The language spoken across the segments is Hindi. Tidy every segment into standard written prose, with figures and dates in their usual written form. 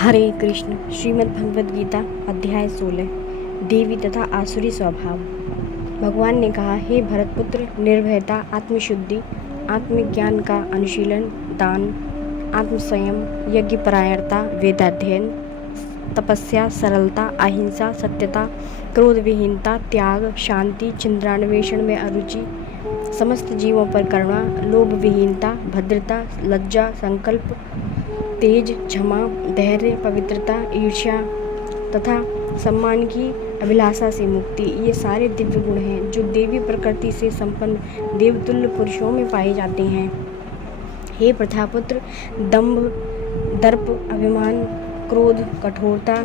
हरे कृष्ण। श्रीमद् भगवद गीता अध्याय 16 देवी तथा आसुरी स्वभाव। भगवान ने कहा, हे भरतपुत्र, निर्भयता, आत्मशुद्धि, आत्मज्ञान का अनुशीलन, दान, आत्मसंयम, यज्ञपरायणता, वेदाध्ययन, तपस्या, सरलता, अहिंसा, सत्यता, क्रोध विहीनता, त्याग, शांति, चंद्रान्वेषण में अरुचि, समस्त जीवों पर करुणा, लोभ विहीनता, भद्रता, लज्जा, संकल्प, तेज, क्षमा, धैर्य, पवित्रता, ईर्ष्या तथा सम्मान की अभिलाषा से मुक्ति, ये सारे दिव्य गुण हैं जो देवी प्रकृति से संपन्न देवतुल्य पुरुषों में पाए जाते हैं। हे प्रथापुत्र, दंभ, दर्प, अभिमान, क्रोध, कठोरता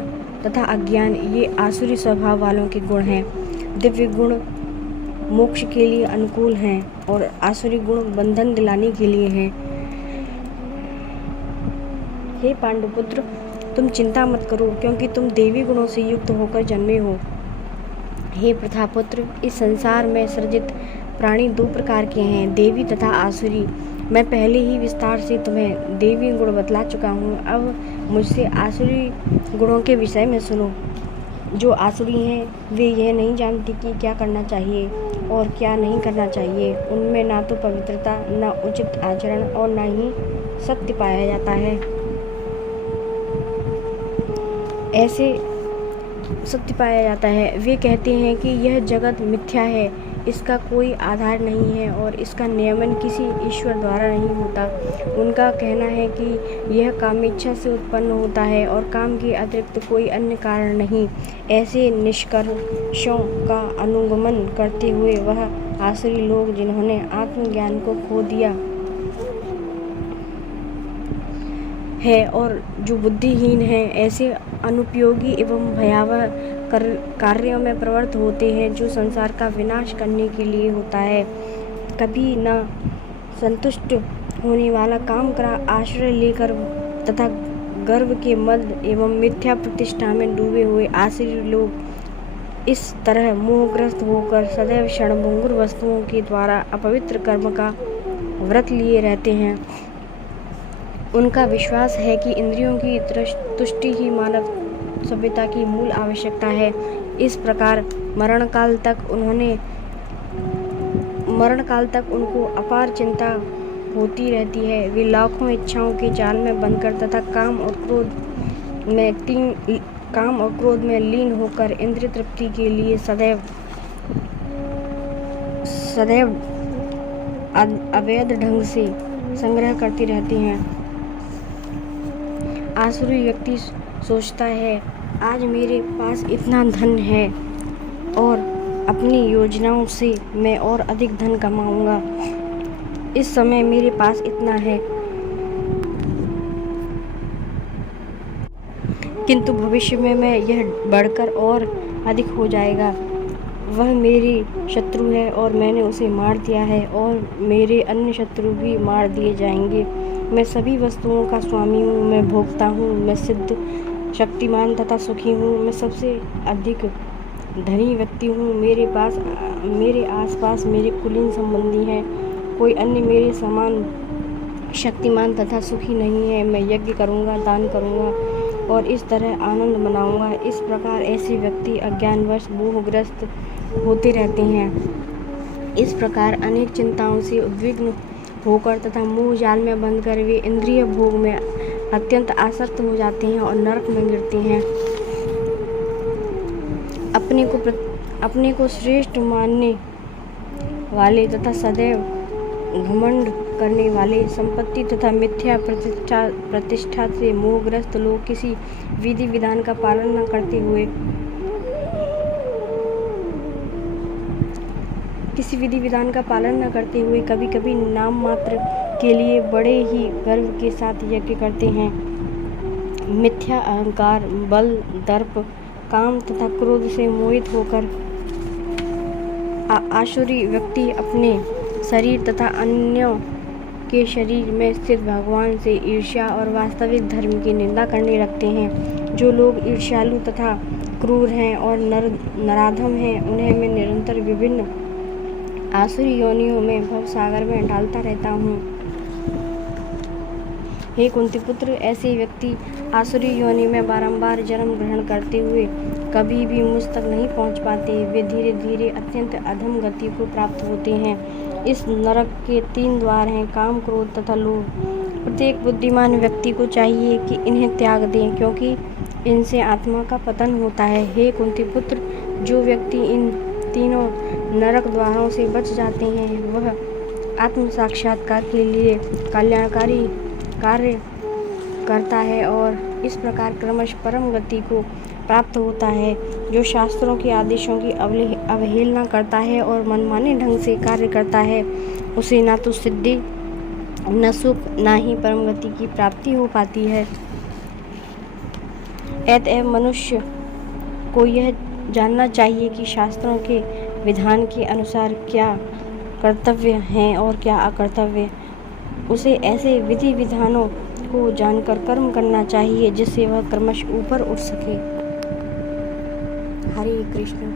तथा अज्ञान ये आसुरी स्वभाव वालों के गुण हैं। दिव्य गुण मोक्ष के लिए अनुकूल हैं और आसुरी गुण बंधन दिलाने के लिए हैं। हे पांडुपुत्र, तुम चिंता मत करो, क्योंकि तुम देवी गुणों से युक्त होकर जन्मे हो। हे प्रथापुत्र, इस संसार में सृजित प्राणी दो प्रकार के हैं, देवी तथा आसुरी। मैं पहले ही विस्तार से तुम्हें देवी गुण बतला चुका हूँ। अब मुझसे आसुरी गुणों के विषय में सुनो। जो आसुरी हैं वे यह नहीं जानती कि क्या करना चाहिए और क्या नहीं करना चाहिए। उनमें ना तो पवित्रता, ना उचित आचरण और ना ही सत्य पाया जाता है। ऐसे सत्य पाया जाता है। वे कहते हैं कि यह जगत मिथ्या है, इसका कोई आधार नहीं है और इसका नियमन किसी ईश्वर द्वारा नहीं होता। उनका कहना है कि यह कामेच्छा से उत्पन्न होता है और काम के अतिरिक्त कोई अन्य कारण नहीं। ऐसे निष्कर्षों का अनुगमन करते हुए वह आसुरी लोग जिन्होंने आत्मज्ञान को खो दिया है और जो बुद्धिहीन हैं, ऐसे अनुपयोगी एवं भयावह कार्यों में प्रवृत्त होते हैं जो संसार का विनाश करने के लिए होता है। कभी न संतुष्ट होने वाला काम का आश्रय लेकर तथा गर्व के मद एवं मिथ्या प्रतिष्ठा में डूबे हुए आसुरी लोग इस तरह मोहग्रस्त होकर सदैव क्षणभंगुर वस्तुओं के द्वारा अपवित्र कर्म का व्रत लिए रहते हैं। उनका विश्वास है कि इंद्रियों की तुष्टि ही मानव सभ्यता की मूल आवश्यकता है। इस प्रकार मरण काल तक उनको अपार चिंता होती रहती है। वे लाखों इच्छाओं के जाल में बंधकर तथा काम और क्रोध में लीन होकर इंद्रिय तृप्ति के लिए सदैव अवैध ढंग से संग्रह करती रहती हैं। आसुरी व्यक्ति सोचता है, आज मेरे पास इतना धन है और अपनी योजनाओं से मैं और अधिक धन कमाऊंगा। इस समय मेरे पास इतना है, किंतु भविष्य में यह बढ़कर और अधिक हो जाएगा। वह मेरी शत्रु है और मैंने उसे मार दिया है और मेरे अन्य शत्रु भी मार दिए जाएंगे। मैं सभी वस्तुओं का स्वामी हूँ, मैं भोक्ता हूँ, मैं सिद्ध, शक्तिमान तथा सुखी हूँ, मैं सबसे अधिक धनी व्यक्ति हूँ। मेरे आसपास मेरे कुलीन संबंधी हैं, कोई अन्य मेरे समान शक्तिमान तथा सुखी नहीं है। मैं यज्ञ करूँगा, दान करूँगा और इस तरह आनंद मनाऊँगा। इस प्रकार ऐसे व्यक्ति अज्ञानवश मोहग्रस्त होते रहते हैं। इस प्रकार अनेक चिंताओं से उद्विग्न होकर तथा मोह जाल में बंधकर वे इंद्रिय भोग में अत्यंत आसक्त हो जाते हैं और नरक में गिरते हैं। अपने को श्रेष्ठ मानने वाले तथा सदैव घमंड करने वाले, संपत्ति तथा मिथ्या प्रतिष्ठा से मोहग्रस्त लोग किसी विधि विधान का पालन न करते हुए कभी कभी नाम मात्र के लिए बड़े ही गर्व के साथ यज्ञ करते हैं। मिथ्या अहंकार, बल, दर्प, काम तथा क्रोध से मोहित होकर आसुरी व्यक्ति अपने शरीर तथा अन्यों के शरीर में स्थित भगवान से ईर्ष्या और वास्तविक धर्म की निंदा करने लगते हैं। जो लोग ईर्ष्यालु तथा क्रूर हैं और नराधम हैं, उन्हें मैं निरंतर विभिन्न आसुरी योनियों में भवसागर में डालता रहता हूँ। हे कुंती पुत्र, ऐसे व्यक्ति आसुरी योनि में बारंबार जन्म ग्रहण करते हुए कभी भी मुझ तक नहीं पहुंच पाते। वे धीरे धीरे अत्यंत अधम गति को प्राप्त होते हैं। इस नरक के 3 द्वार हैं, काम, क्रोध तथा लोभ। प्रत्येक बुद्धिमान व्यक्ति को चाहिए कि इन्हें त्याग दें, क्योंकि इनसे आत्मा का पतन होता है। हे कुंती पुत्र, जो व्यक्ति इन तीनों नरक द्वारों से बच जाते हैं, वह आत्म साक्षात्कार के लिए कल्याणकारी कार्य करता है और इस प्रकार क्रमशः परम गति को प्राप्त होता है। जो शास्त्रों के आदेशों की अवहेलना करता है और मनमाने ढंग से कार्य करता है, उसे न तो सिद्धि, न सुख, न ही परम गति की प्राप्ति हो पाती है। अतएव मनुष्य को यह जानना चाहिए कि शास्त्रों के विधान के अनुसार क्या कर्तव्य हैं और क्या अकर्तव्य। उसे ऐसे विधि विधानों को जानकर कर्म करना चाहिए, जिससे वह क्रमशः ऊपर उठ सके। हरे कृष्ण।